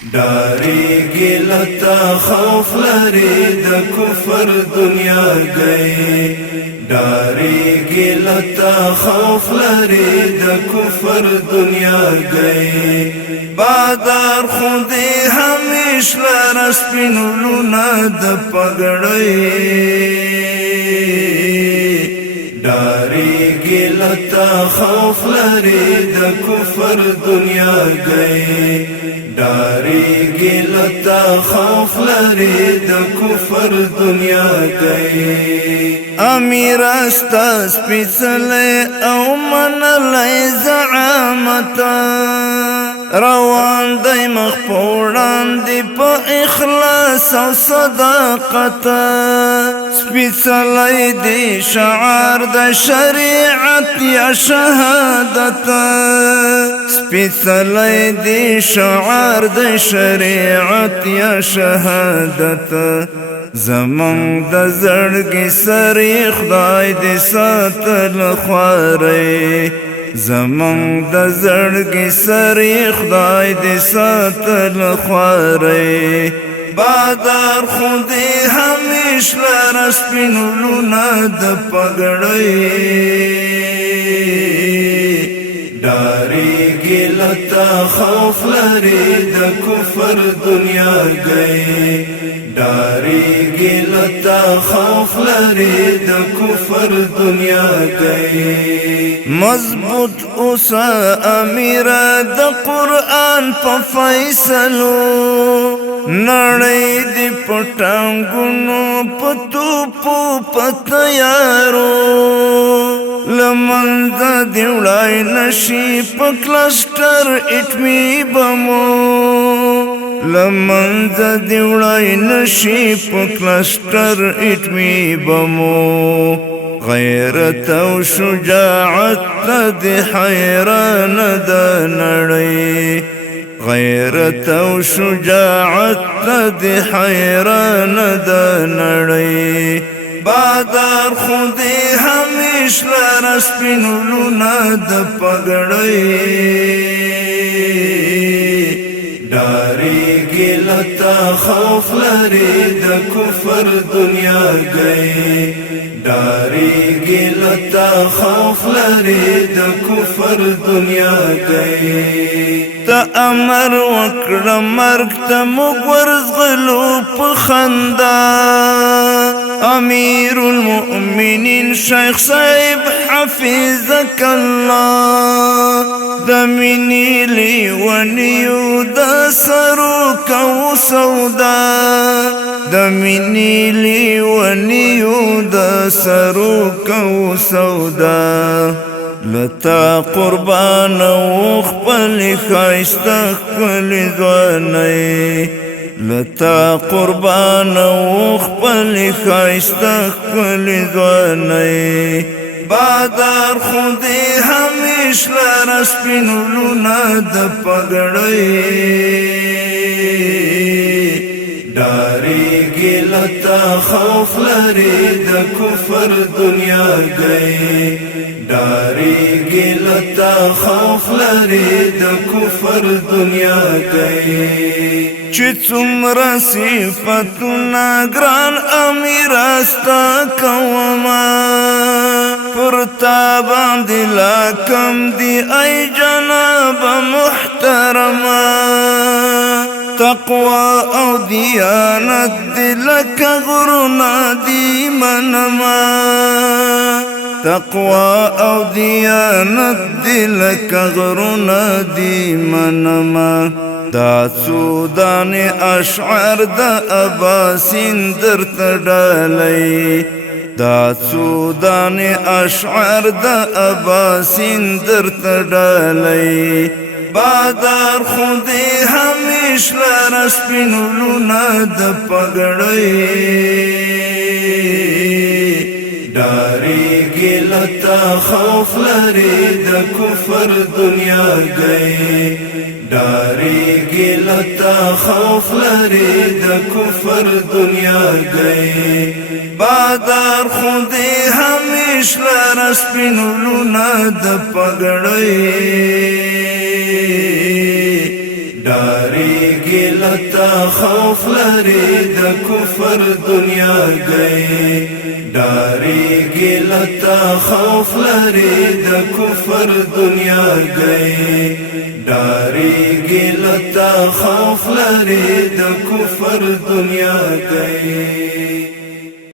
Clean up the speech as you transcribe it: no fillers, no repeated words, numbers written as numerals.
ډاریږي لتا خوف لري د کفر دنیا گئی ډاریږي لتا خوف لري د کفر دنیا گئی بادار خودی همیش لرس پینولونا د پګړی ډاریږي لتا خوف لري د کفر دنیا گئی ډاریږي لتا خوف لري د کفر دنیا گئی امیر استا سپیڅلی او منلی زعامت روان دی مخ په وړاندې په اخلاص او صداقت سپیڅلی دی شعار د شریعت یا شهادت سپیڅلی دی شعار د شریعت یا شهادت زمونږ د زړګي سرې خدای دې ساتل خوارې زمونږ د زړګي سرې خدای دې ساتل خوارې بادار خودی همیش لرس پینولونا د پګړی ډاریږي لتا خوف لري د کفر دنیا گئی ډاریږي لتا خوف لري د کفر دنیا گئی مضبوط اوسه امیره د قرآن په فیصلو نړۍ دی پټانګونو په توپو په تیارو لمنځ دی وړای نشي په کلسټر اټمي بمو لمنځ دی وړای نشي په کلسټر اټمي بمو غیرت او شجاعت دی حیران د نړۍ غیرت او شجاعت دی حیران د نړۍ بادار خودی همیش لرس پینولونا د پګړی ډاریږي لتا خوف لري د کفر دنیا گئی ډاریږي لتا خوف لري د کفر دنیا گئی ته امر وکړه مرګ ته موږ ورزغلو په خندا امیر المؤمنین شیخ صاحب حفظک الله د مینې لیونیو د سرو کو سودا د مینې لیونیو د سرو کو سودا لتا قربان او خپل ښایسته ښکل ځوانۍ لتا قربان او خپل ښایسته ښکل ځوانۍ بادار خودی همیش لرس پینولونا د پګړی ډاریږي لتا خوف لري د کفر دنیا گئی ډاریږي لتا خوف لري د کفر دنیا گئی چې څومره صفتونه ګران امیر استا کوما پر تا باندې لاکم دی ای جناب محترمه تقوی او دیانت دی لکه غرونه دی منما تقوی او دیانت دی لکه غرونه دی منما دا څو دانې اشعار د اباسین درته ډالۍ دا څو دانې اشعار د اباسین درته ډالۍ بادار خودی همیش لرس پینولونا د پګړی ډاریږي لتا خوف لري د کفر دنیا گئی ډاریږي لتا خوف لري د کفر دنیا گئی بادار خودی همیش لرس پینولونا د پګړی ډاریږي لتا خوف لري د کفر دنیا گئی ډاریږي لتا خوف لري د کفر دنیا گئی ډاریږي لتا خوف لري د کفر دنیا گئی